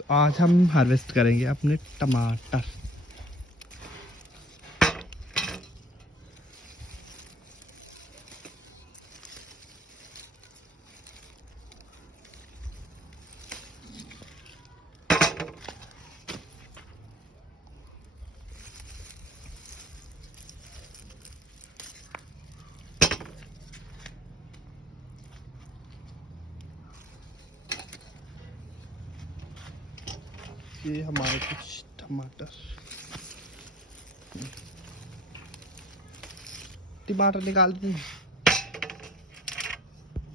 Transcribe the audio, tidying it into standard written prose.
तो आज हम हार्वेस्ट करेंगे अपने टमाटर। ये हमारे कुछ टमाटर निकाल दें।